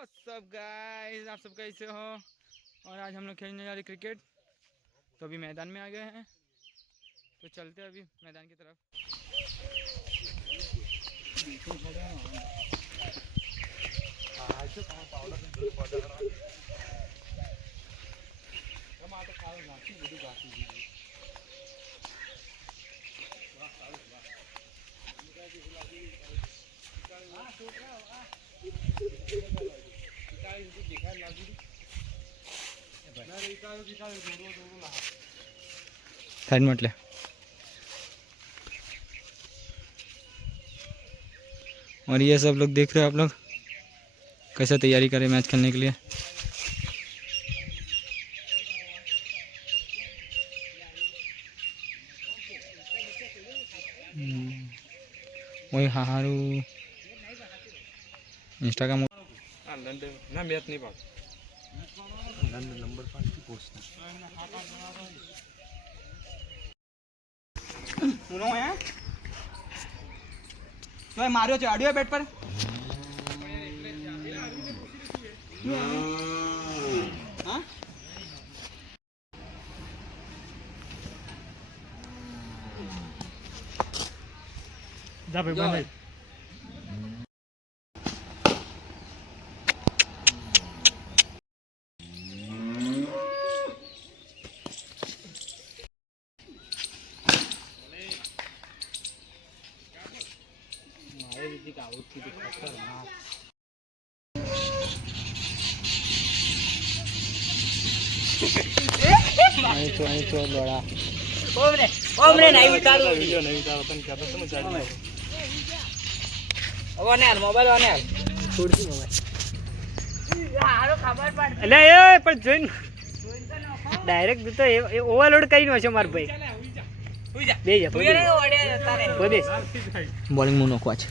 सब गाइस, आप सब कैसे हो। और आज हम लोग खेलने जा रहे क्रिकेट। तो अभी मैदान में आ गए हैं, तो चलते हैं अभी मैदान की तरफ। साइड में ले। और ये सब लोग देख रहे हो, आप लोग कैसे तैयारी करें मैच खेलने के लिए। वही हारू इंस्टाग्राम ना मैच नहीं बात नंबर 5 की पोस्ट सुनो है तो मारियो चाड़ियो बैट पर हाँ जा भाई बंद तो लोड़ा ओमरे नहीं उतारू वीडियो नहीं उतारो तन क्या तो मचा दे ओने यार मोबाइल ओने यार छोड़ दी मोबाइल हारो खबर पड़ એટલે એ પણ જોઈન ડાયરેક્ટ તો ઓવરલોડ કરીને હશે માર ભાઈ હુઈ જા બે જા હુઈ રે ઓડે તારે કોઈ બેસ બોલિંગ માં નોખવા છે।